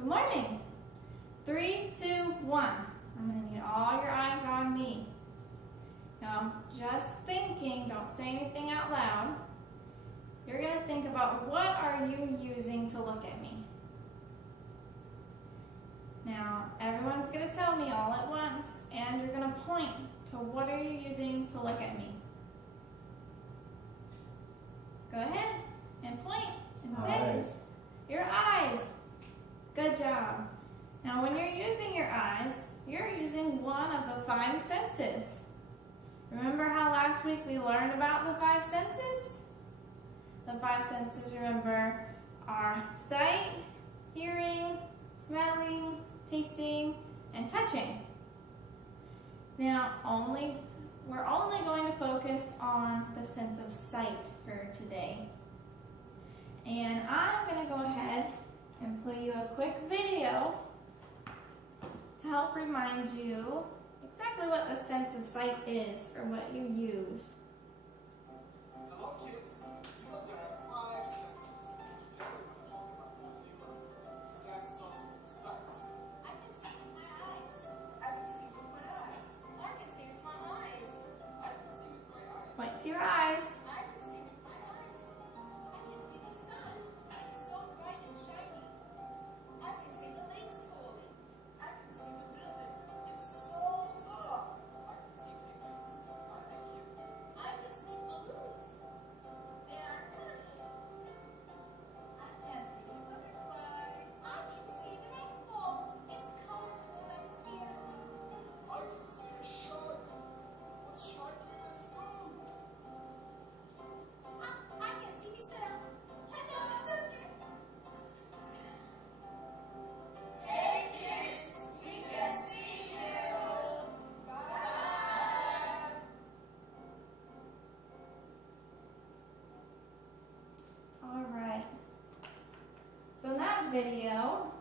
Good morning. 3, 2, 1. I'm going to need all your eyes on me. Now, just thinking, don't say anything out loud. You're going to think about what are you using to look at me. Now, everyone's going to tell me all at once, and you're going to point to what are you using to look at me. Go ahead and point and say. Eyes. Your eyes. Good job. Now, when you're using your eyes, you're using one of the 5 senses. Remember how last week we learned about the 5 senses? The 5 senses, remember, are sight, hearing, smelling, tasting, and touching. Now, we're only going to focus on the sense of sight for today. And I'm going to go ahead and play you a quick video to help remind you exactly what the sense of sight is or what you use. Hello kids, you know there are 5 senses. Today we're going to talk about only the sense of sight. I can see with my eyes. I can see with my eyes. I can see with my eyes. I can see with my eyes. Point to your eyes. I can see with my eyes. I can see the sun. It's so bright and shiny. I can see the leaves falling. I can see the building. It's so tall. I can see pigments. Aren't they cute? I can see balloons. They are colorful. I can see butterflies. I can see the rainbow. It's colorful and it's beautiful. I can see a shark. What's shark doing in school? I can see myself. Hello, sister. Hey kids, we can see you. Bye. All right. So in that video,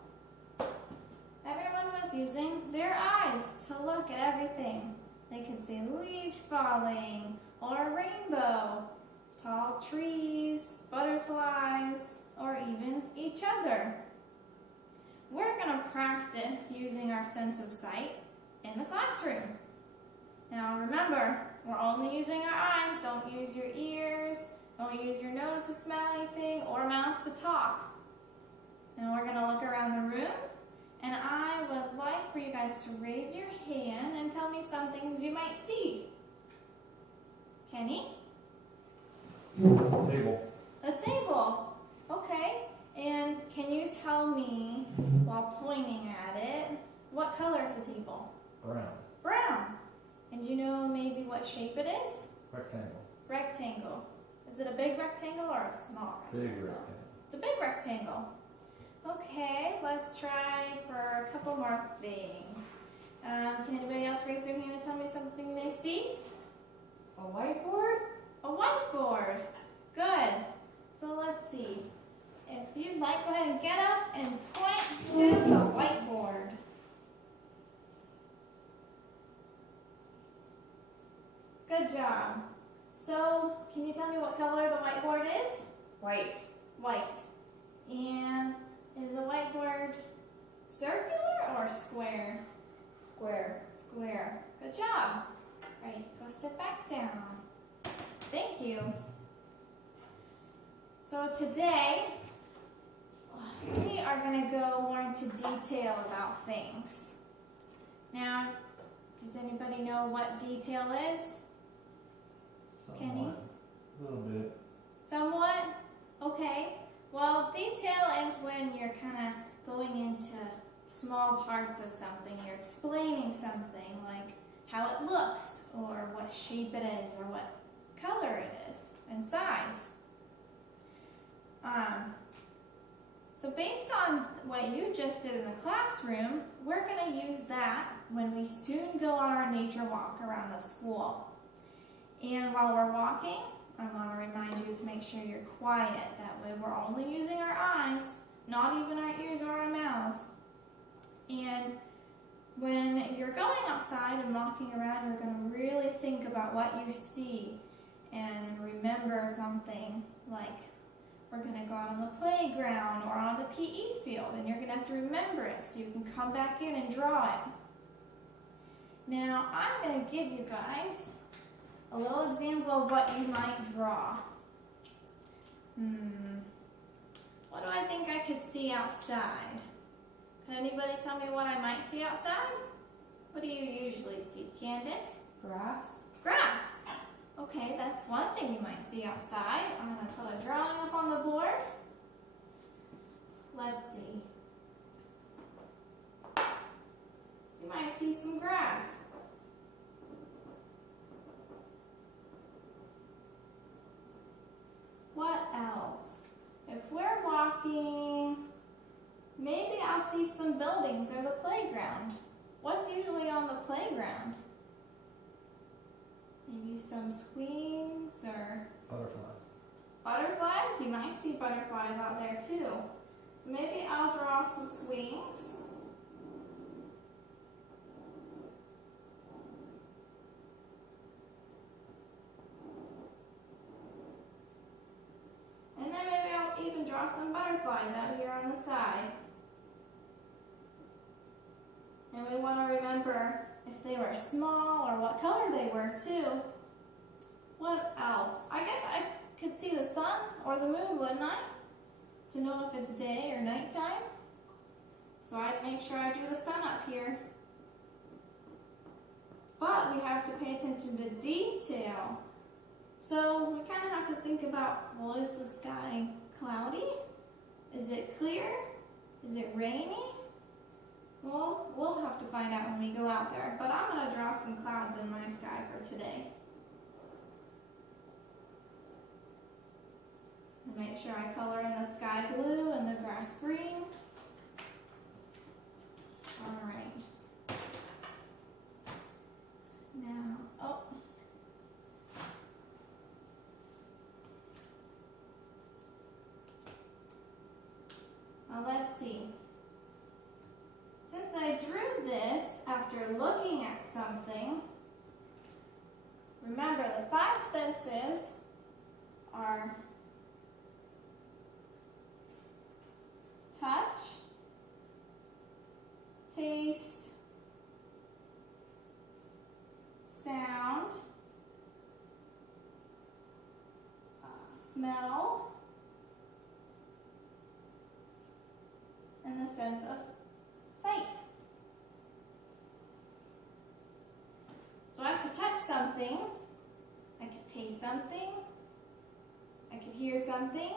everyone was using their eyes to look at everything. They could see leaves falling, or a rainbow, tall trees, butterflies, or even each other. We're going to practice using our sense of sight in the classroom. Now remember, we're only using our eyes. Don't use your ears. Don't use your nose to smell anything or mouth to talk. Now we're going to look around the room, and I would like for you guys to raise your hand and tell me some things you might see. Kenny? Table. A table. Okay. And can you tell me, while pointing at it, what color is the table? Brown. Brown. And do you know maybe what shape it is? Rectangle. Rectangle. Is it a big rectangle or a small rectangle? Big rectangle. It's a big rectangle. Okay, let's try for a couple more things. Can anybody else raise their hand and tell me something they see? A whiteboard? A whiteboard. Good. So let's see. If you'd like, go ahead and get up and point to the whiteboard. Good job. So, can you tell me what color the whiteboard is? White. White. And is the whiteboard circular or square? Square. Square. Good job. Right, go sit back down. Thank you. So today, we are going to go more into detail about things. Now, does anybody know what detail is? Kenny? Somewhat. A little bit. Somewhat? Okay. Well, detail is when you're kind of going into small parts of something. You're explaining something, like how it looks, or what shape it is, or what color it is, and size. So based on what you just did in the classroom, we're going to use that when we soon go on our nature walk around the school. And while we're walking, I want to remind you to make sure you're quiet. That way we're only using our eyes, not even our ears or our mouths. And when you're going outside and walking around, you're going to really think about what you see and remember something like we're going to go out on the playground or on the PE field, and you're going to have to remember it so you can come back in and draw it. Now, I'm going to give you guys a little example of what you might draw. What do I think I could see outside? Can anybody tell me what I might see outside? What do you usually see, Candace? Grass. Grass. Okay, that's one thing you might see outside. I'm going to put a drawing up on the board. Let's see. So you might see some grass. What else? If we're walking, maybe I'll see some buildings or the playground. What's usually on the playground? Maybe some swings or Butterfly. butterflies. You might see butterflies out there too. So maybe I'll draw some swings. And then maybe I'll even draw some butterflies out here on the side. And we want to remember if they were small or what color they were too. What else? I guess I could see the sun or the moon, wouldn't I? To know if it's day or nighttime. So I'd make sure I drew the sun up here. But we have to pay attention to detail. So we kind of have to think about, well, is the sky cloudy? Is it clear? Is it rainy? Well, we'll have to find out when we go out there, but I'm going to draw some clouds in my sky for today. And make sure I color in the sky blue and the grass green. All right. Now, now let's see. Since I drew this after looking at something, remember the 5 senses are touch, taste, sound, smell, and the sense of sight. So I could touch something, I could taste something, I could hear something,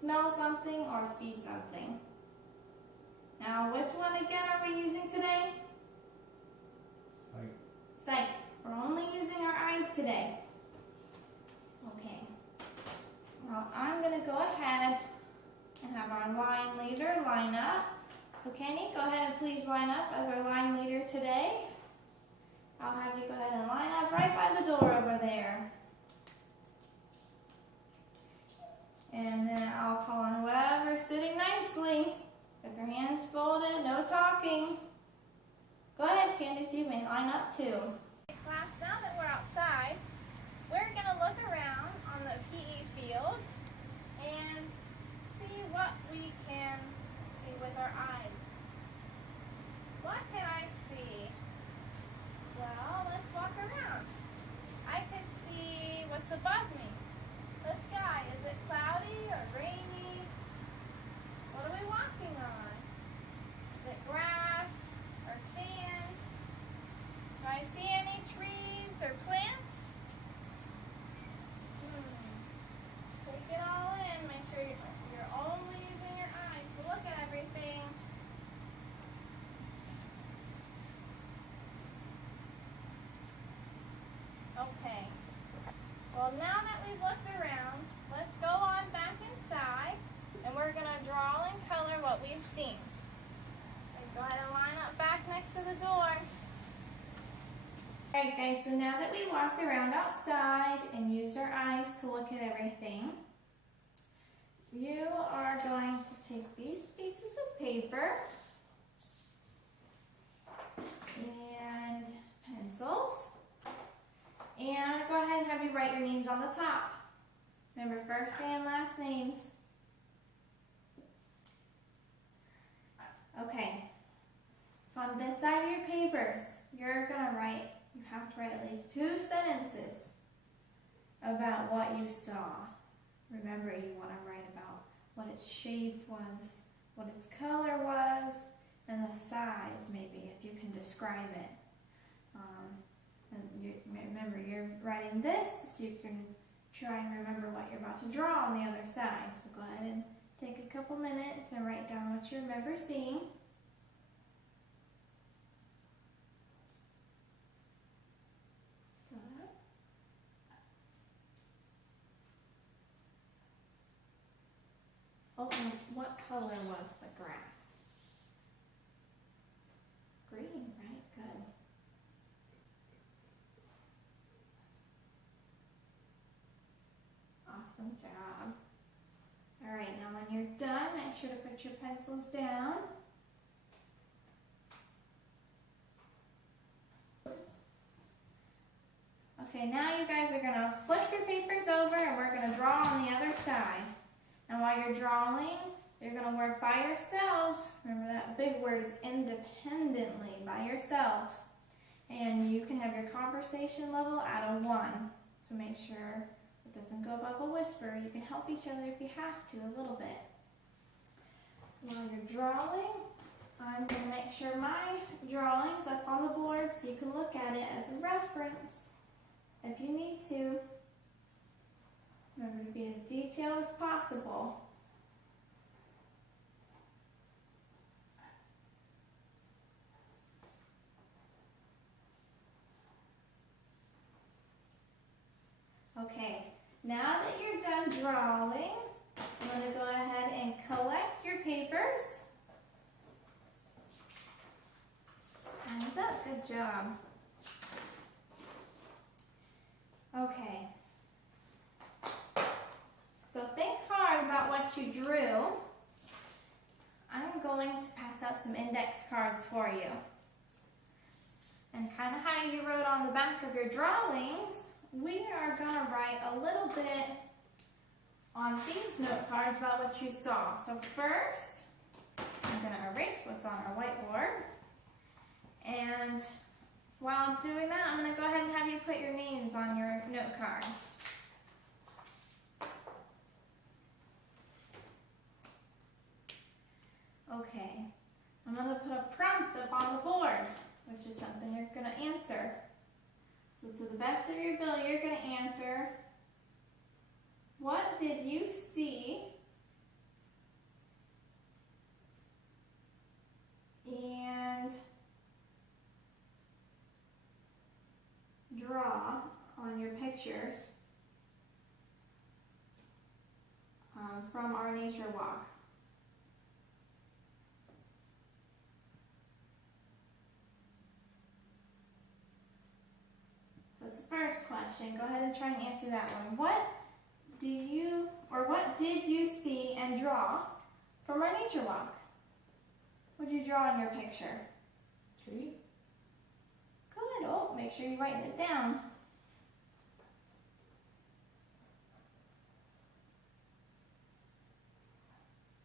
smell something, or see something. Now, which one again are we using today? Sight. Sight. We're only using our eyes today. Okay. Well, I'm going to go ahead and have our line leader line up. So Kenny, go ahead and please line up as our line leader today. I'll have you go ahead and line up right by the door over there. And then I'll call on whoever's sitting nicely. With their hands folded, no talking. Go ahead, Candace, you may line up too. Class, now that we're outside, we're going to look around on the PE field and see what we can see with our eyes. What can I see? Well, let's walk around. I can see what's above me. The sky, is it cloudy or rainy? What are we walking on? Is it grass or sand? Do I see any trees or plants? Take it all in. Make sure you're only using your eyes to look at everything. Okay. Well, now that we've looked around, let's go on back inside, and we're going to draw and color what we've seen. Okay, go ahead and line up back next to the door. Alright guys, so now that we walked around outside and used our eyes to look at everything, you are going to take these pieces of paper and pencils, and go ahead and have you write your names on the top. Remember, first and last names. papers, you have to write at least 2 sentences about what you saw. Remember, you want to write about what its shape was, what its color was, and the size, maybe, if you can describe it. Remember, you're writing this, so you can try and remember what you're about to draw on the other side. So go ahead and take a couple minutes and write down what you remember seeing. Good. Oh, and what color was the grass? Green, right? Good. Awesome job. All right, now when you're done, make sure to put your pencils down. Okay, now you guys are going to flip your papers over and we're going to draw on the other side. And while you're drawing, you're going to work by yourselves. Remember that big word is independently, by yourselves. And you can have your conversation level at a 1. So make sure it doesn't go above a whisper. You can help each other if you have to, a little bit. While you're drawing, I'm going to make sure my drawing's up on the board so you can look at it as a reference if you need to. Remember to be as detailed as possible. Okay, now that you're done drawing, I'm going to go ahead and collect your papers. Hands up, good job. Okay. So think hard about what you drew. I'm going to pass out some index cards for you. And kind of how you wrote on the back of your drawings, we are going to write a little bit on these note cards about what you saw. So first, I'm going to erase what's on our whiteboard. And while I'm doing that, I'm going to go ahead and have you put your names on your note cards. Okay, I'm going to put a prompt up on the board, which is something you're going to answer. So to the best of your ability, you're going to answer, what did you see and draw on your pictures from our nature walk? So that's the first question. Go ahead and try and answer that one. What did you see and draw from our nature walk? What did you draw in your picture? Tree. Good. Oh, make sure you're writing it down.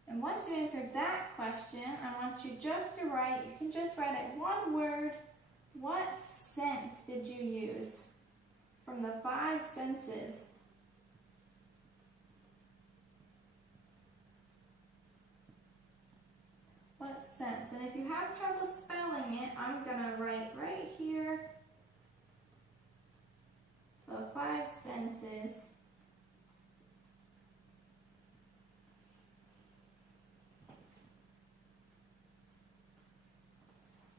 And once you answered that question, I want you just to write, you can just write it one word. What sense did you use from the 5 senses? What sense? And if you have trouble spelling it, I'm going to write right here the 5 senses.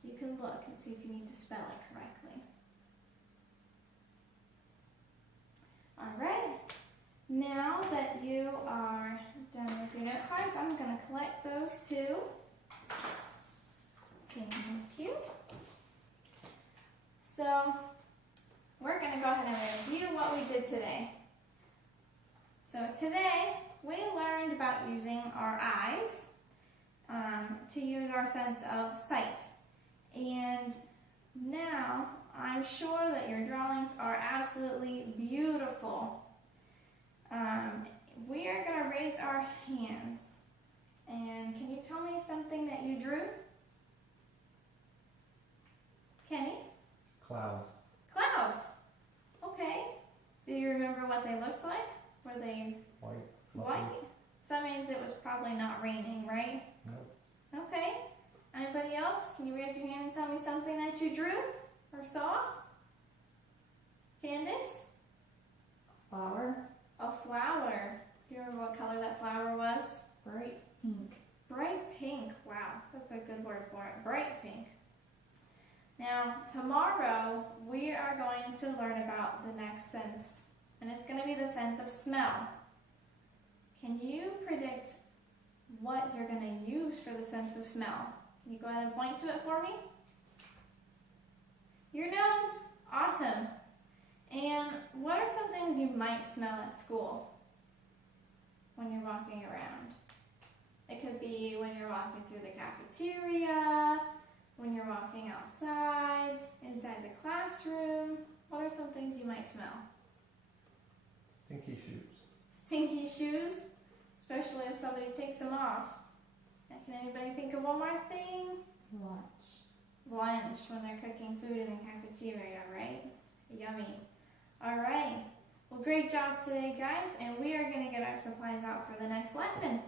So you can look and see if you need to spell it correctly. Alright, now that you are done with your note cards, I'm going to collect those too. Thank you. So, we're going to go ahead and review what we did today. So today, we learned about using our eyes to use our sense of sight. And now, I'm sure that your drawings are absolutely beautiful. We are going to raise our hands. And can you tell me something that you drew? Clouds. Clouds. Okay. Do you remember what they looked like? Were they White. fluffy. white? So that means it was probably not raining, right? Nope. Okay. Anybody else? Can you raise your hand and tell me something that you drew or saw? Candace? Flower. A flower. Do you remember what color that flower was? Bright pink. Bright pink. Wow, that's a good word for it. Bright pink. Now, tomorrow we are going to learn about the next sense, and it's going to be the sense of smell. Can you predict what you're going to use for the sense of smell? Can you go ahead and point to it for me? Your nose. Awesome. And what are some things you might smell at school when you're walking around? It could be when you're walking through the cafeteria, when you're walking outside, inside the classroom. What are some things you might smell? Stinky shoes. Stinky shoes, especially if somebody takes them off. And can anybody think of one more thing? Lunch. Lunch, when they're cooking food in the cafeteria, right? Yummy. All right. Well, great job today, guys, and we are going to get our supplies out for the next lesson.